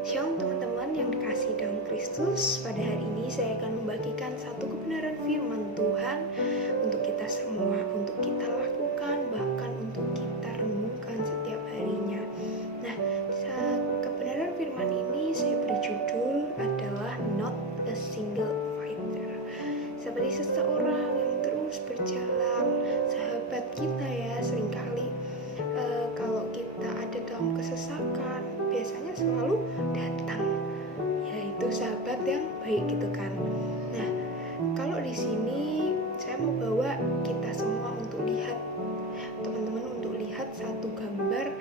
Shalom teman-teman yang dikasihi dalam Kristus. Pada hari ini saya akan membagikan satu kebenaran firman Tuhan untuk kita semua, untuk kita lakukan, bahkan untuk kita renungkan setiap harinya. Nah, kebenaran firman ini saya beri judul adalah Not a Single Fighter. Seperti seseorang yang terus berjalan, sahabat kita ya, seringkali kalau kita ada dalam kesesakan biasanya selalu datang, yaitu sahabat yang baik gitu kan. Nah, kalau di sini saya mau bawa kita semua untuk lihat, teman-teman untuk lihat satu gambar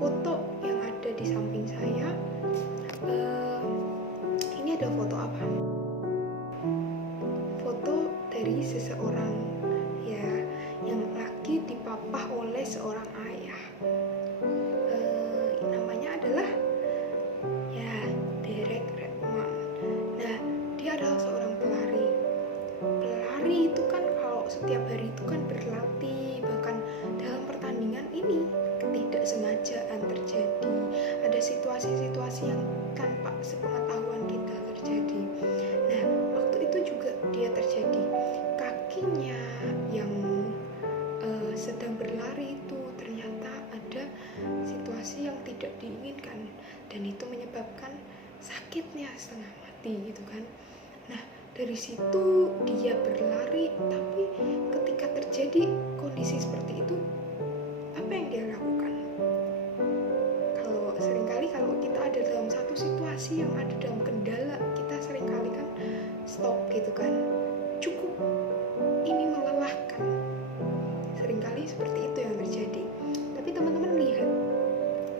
foto yang ada di samping saya. Ini ada foto apa? Foto dari seseorang ya yang lagi dipapah oleh seorang ayah. Namanya adalah ya Derek Redmond. Nah, dia adalah seorang pelari. Pelari itu kan kalau setiap hari itu kan berlatih, bahkan dalam pertandingan ini tidak sengajaan terjadi. Ada situasi-situasi yang tanpa sepengetahuan kita terjadi. Nah, waktu itu juga dia terjadi. Kakinya yang sedang berlari itu ternyata ada situasi yang tidak diinginkan dan itu menyebabkan sakitnya setengah mati gitu kan. Nah, dari situ dia berlari, tapi ketika terjadi kondisi seperti itu, apa yang dia lakukan? Kalau seringkali kalau kita ada dalam satu situasi yang ada dalam kendala, kita seringkali kan stop gitu kan. Cukup, ini melelahkan. Seringkali seperti itu yang terjadi. Tapi teman-teman lihat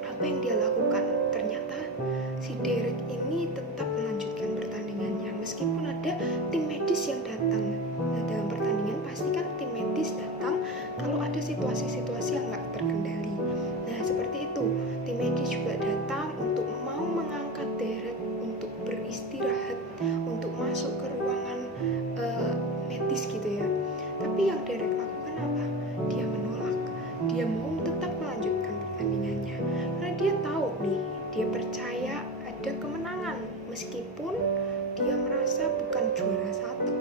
apa yang dia lakukan. Ternyata si Derek ini tetap melanjutkan pertandingannya meskipun ada tim medis yang datang. Nah, dalam pertandingan pasti kan tim medis datang kalau ada situasi-situasi yang nggak terkendali. Nah, seperti itu. Tim medis juga datang untuk mau mengangkat Derek untuk beristirahat, untuk masuk ke ruangan medis gitu ya. Tapi yang Derek lakukan apa? Dia menolak. Dia mau tetap melanjutkan pertandingannya karena dia tahu nih, dia percaya ada kemenangan meskipun dia merasa bukan juara satu,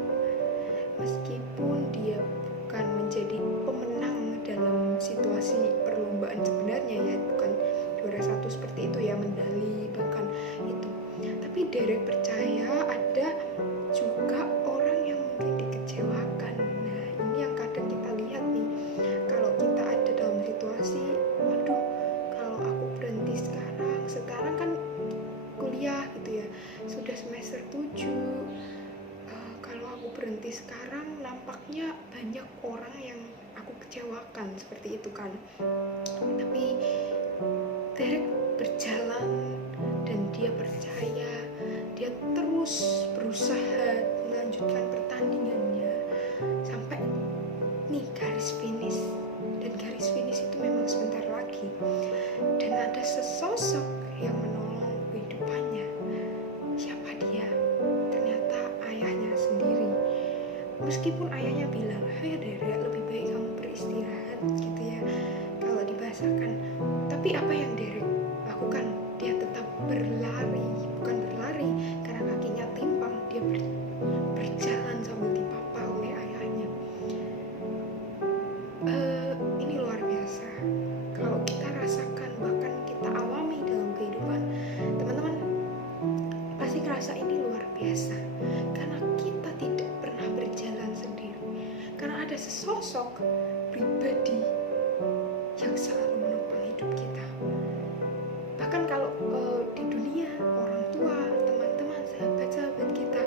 meskipun dia bukan menjadi pemenang dalam situasi perlombaan sebenarnya ya, bukan juara satu seperti itu ya, medali bahkan itu. Tapi Derek percaya ada juga orang yang mungkin dikecewakan. Nah, ini yang kadang kita lihat nih, kalau kita ada dalam situasi, waduh, kalau aku berhenti sekarang kan kuliah gitu ya, sudah semester 7, kalau aku berhenti sekarang nampaknya banyak orang yang aku kecewakan, seperti itu kan. Tapi Derek berjalan dan dia percaya, dia terus berusaha melanjutkan pertandingannya sampai nih garis finish. Dan garis finish itu memang sebentar lagi. Dan ada sesosok yang menolong kehidupannya. Siapa dia? Ternyata ayahnya sendiri. Meskipun ayahnya bilang, "Hai Derek, lebih baik kamu beristirahat," gitu ya, kalau dibahasakan. Tapi apa yang Derek lakukan? Dia tetap berlari, bukan berlari karena kakinya timpang, dia berjalan sambil dipapah oleh ayahnya. Ini luar biasa. Kalau kita rasakan, bahkan kita alami dalam kehidupan, teman-teman pasti ngerasa ini luar biasa karena kita tidak pernah berjalan sendiri, karena ada sesosok pribadi yang selalu menopang hidup kita. Bahkan kalau di dunia, orang tua, teman-teman, sahabat-sahabat kita,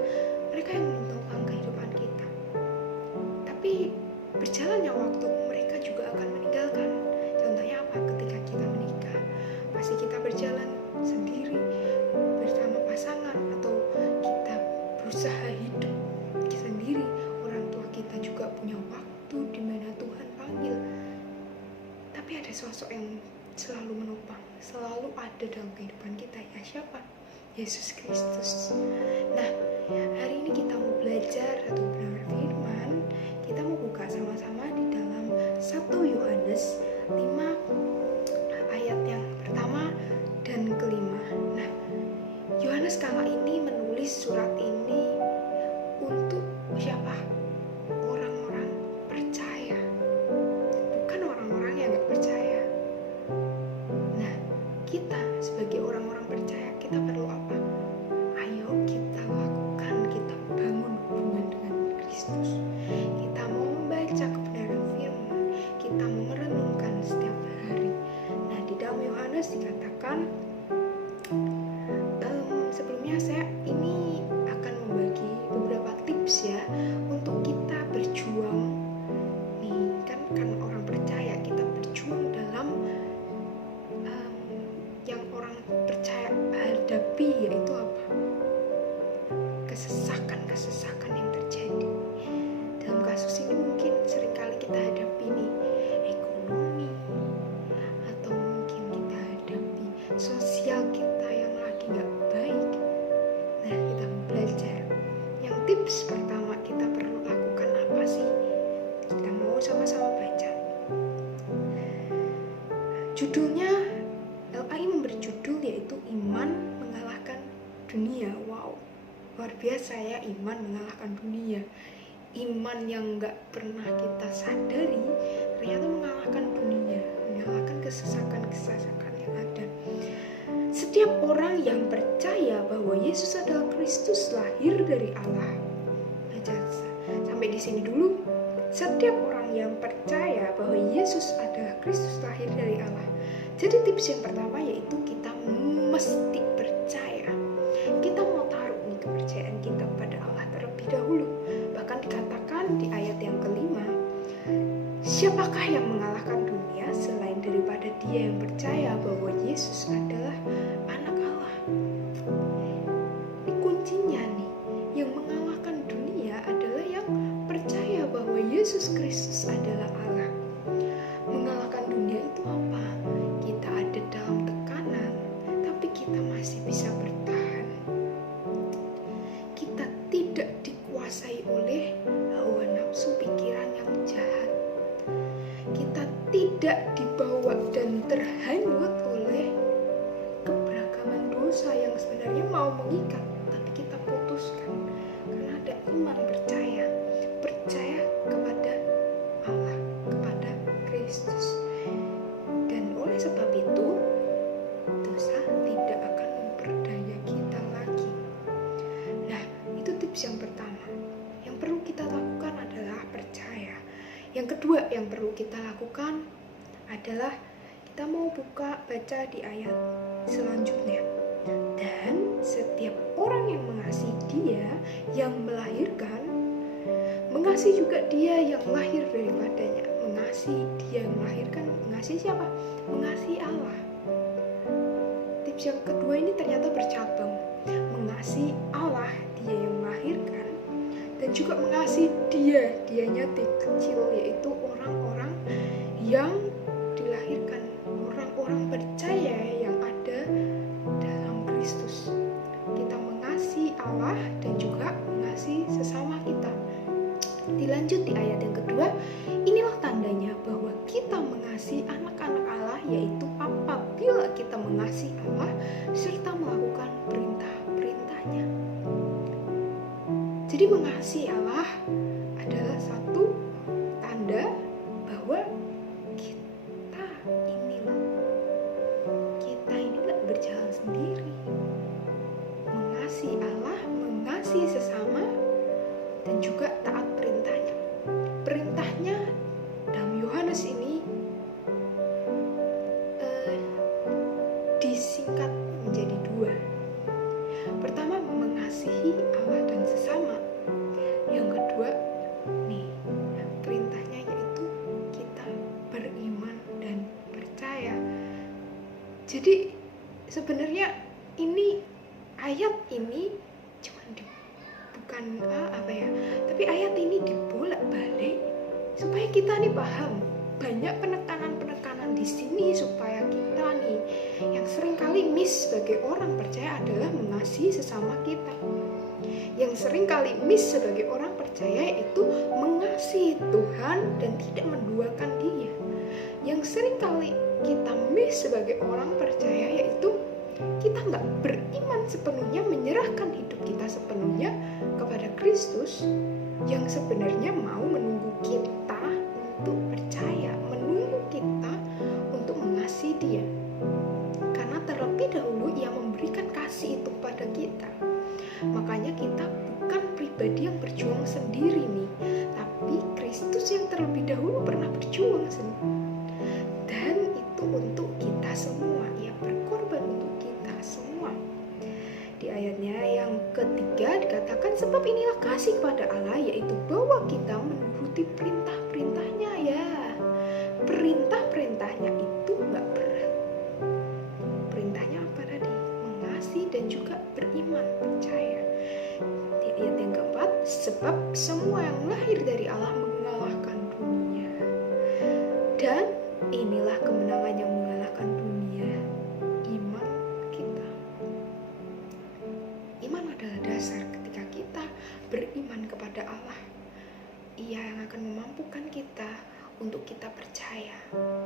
mereka yang menopang kehidupan kita. Tapi berjalannya waktu, mereka juga akan meninggalkan. Contohnya apa? Ketika kita menikah, pasti kita berjalan sendiri bersama pasangan, atau kita berusaha hidup sendiri. Orang tua kita juga punya waktu di mana Tuhan panggil. Tapi ada sosok yang selalu menopang, selalu ada dalam kehidupan kita. Ya, siapa? Yesus Kristus. Nah, hari ini kita mau belajar satu kebenaran firman. Kita mau buka sama-sama di dalam 1 Yohanes 5 ayat yang pertama dan kelima. Nah, teman-teman, sebelumnya saya ini akan membagi beberapa tips ya untuk kita berjuang nih, kan orang percaya kita berjuang dalam yang orang percaya hadapi, yaitu apa? Kesesakan yang terjadi. Dalam kasus ini mungkin seringkali kita hadapi nih ekonomi, atau mungkin kita hadapi sosial kita yang lagi gak baik. Nah, kita belajar. Yang tips pertama kita perlu lakukan apa sih? Kita mau sama-sama baca. Judulnya, LAI memberi judul yaitu Iman Mengalahkan Dunia. Wow, luar biasa ya, iman mengalahkan dunia. Iman yang gak pernah kita sadari ternyata mengalahkan dunia, mengalahkan kesesakan yang ada. Setiap orang yang percaya bahwa Yesus adalah Kristus lahir dari Allah. Baca sampai di sini dulu. Setiap orang yang percaya bahwa Yesus adalah Kristus lahir dari Allah. Jadi tips yang pertama yaitu kita mesti percaya. Kita mau taruh nih kepercayaan kita pada Allah terlebih dahulu. Bahkan dikatakan di ayat yang kelima, siapakah yang mengalahkan dunia selain daripada dia yang percaya bahwa Yesus adalah anak Allah. Ini kuncinya nih, yang mengalahkan dunia adalah yang percaya bahwa Yesus Kristus adalah Allah. Mengalahkan dunia itu apa? Kita ada dalam tekanan, tapi kita masih bisa bertahan. Kita tidak dikuasai oleh hawa nafsu pikiran yang jahat. Kita tidak dibawa dan terhanyut oleh keberagaman dosa yang sebenarnya mau mengikat, tapi kita putuskan karena ada iman percaya kepada Allah, kepada Kristus. Dan oleh sebab itu, dosa tidak akan memperdaya kita lagi. Nah, itu tips yang pertama. Yang perlu kita lakukan adalah percaya. Yang kedua yang perlu kita lakukan adalah kita mau baca di ayat selanjutnya. Dan setiap orang yang mengasihi Dia yang melahirkan, mengasihi juga Dia yang lahir daripadanya. Mengasihi Dia yang melahirkan, mengasihi siapa? Mengasihi Allah. Tips yang kedua ini ternyata bercabang. Mengasihi Allah, Dia yang melahirkan, dan juga mengasihi dianya kecil, yaitu orang-orang yang dilahirkan, orang-orang percaya yang ada dalam Kristus. Kita mengasihi Allah dan juga mengasihi sesama kita. Dilanjut di ayat yang kedua, inilah tandanya bahwa kita mengasihi anak-anak Allah, yaitu apabila kita mengasihi Allah serta melakukan perintah-perintahnya. Jadi mengasihi Allah adalah satu tanda bahwa kita ini tidak berjalan sendiri. Mengasihi Allah, mengasihi sesama, dan juga taat perintahnya. Perintahnya dalam Yohanes ini disingkat menjadi dua. Pertama, mengasihi Allah dan sesama. Yang kedua, perintahnya yaitu kita beriman dan percaya. Jadi sebenarnya ini ayat ini tapi ayat ini dibolak-balik supaya kita nih paham. Banyak penekanan di sini supaya kita nih yang seringkali miss sebagai orang percaya adalah mengasihi sesama kita. Yang seringkali miss sebagai orang percaya itu mengasihi Tuhan dan tidak menduakan Dia. Yang seringkali kita miss sebagai orang percaya yaitu kita nggak beriman sepenuhnya, menyerahkan hidup kita sepenuhnya kepada Kristus yang sebenarnya mau menunggu kita untuk percaya, menunggu kita untuk mengasihi Dia. Karena terlebih dahulu Ia memberikan kasih itu kepada kita. Makanya kita bukan pribadi yang berjuang sendiri nih, tapi Kristus yang terlebih dahulu pernah berjuang sendiri. Dan itu untuk kita semua, Ia berkorban ayatnya yang ketiga dikatakan sebab inilah kasih kepada Allah, yaitu bahwa kita menuruti perintah-perintahnya. Ya, perintah-perintahnya itu gak berat. Perintahnya apa tadi? Mengasihi dan juga beriman, percaya. Di ayat yang keempat, sebab semua yang lahir dari Allah mengalahkan dunia. Dan inilah kemenangan yang mengalahkan dunia, iman kita. Iman adalah dasar ketika kita beriman kepada Allah. Ia yang akan memampukan kita untuk kita percaya,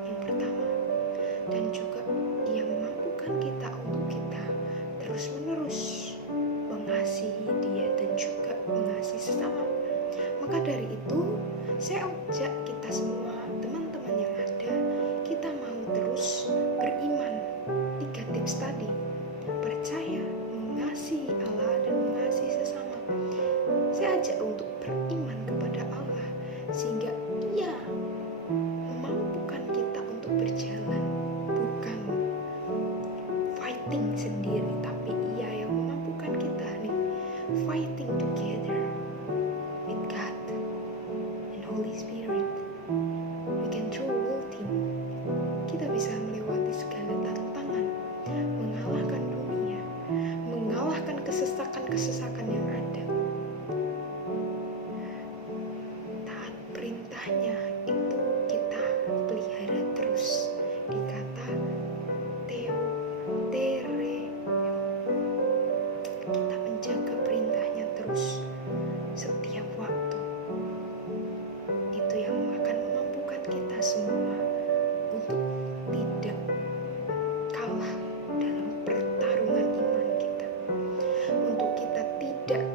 yang pertama. Dan juga ia memampukan kita untuk kita terus-menerus mengasihi Dia dan juga mengasihi sesama. Maka dari itu, saya ajak kita semua, teman-teman yang ada, kita mau terus beriman 3 tips tadi. Percaya, mengasihi Allah dan mengasihi sesama. Saya ajak untuk beriman kepada Allah sehingga Ia memampukan kita untuk berjalan, bukan fighting sendiri, tapi Ia yang memampukan kita nih fighting together with God and Holy Spirit. We can through whole team. Kita bisa melewati segala tantangan, mengalahkan dunia, mengalahkan kesesakan-kesesakan yang ada. Taat perintahnya itu kita pelihara terus. Dikata Theo, Tere, kita menjaga perintahnya terus setiap waktu. Itu yang akan memampukan kita semua untuk tidak kalah dalam pertarungan iman kita, untuk kita tidak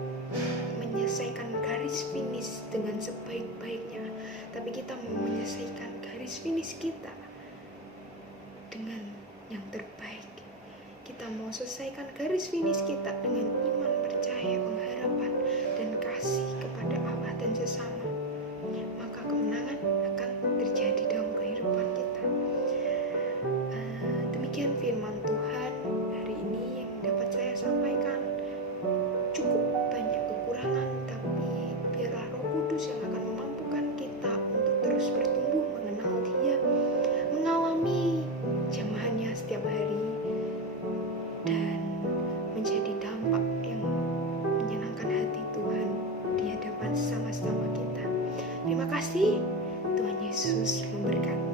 menyelesaikan garis finish dengan sebaik-baiknya, tapi kita menyelesaikan garis finish kita dengan yang terbaik. Kita mau selesaikan garis finish kita dengan iman, percaya, pengharapan, dan kasih kepada Allah dan sesama. Maka kemenangan akan terjadi dalam kehidupan kita. Demikian firman Tuhan hari ini yang dapat saya sampaikan. Cukup banyak kekurangan, tapi biarlah Roh Kudus yang akan memampukan kita untuk terus bertumbuh mengenal Dia, mengalami jamahannya setiap hari, dan menjadi dampak yang menyenangkan hati Tuhan di hadapan sama-sama kita. Terima kasih, Tuhan Yesus memberkati.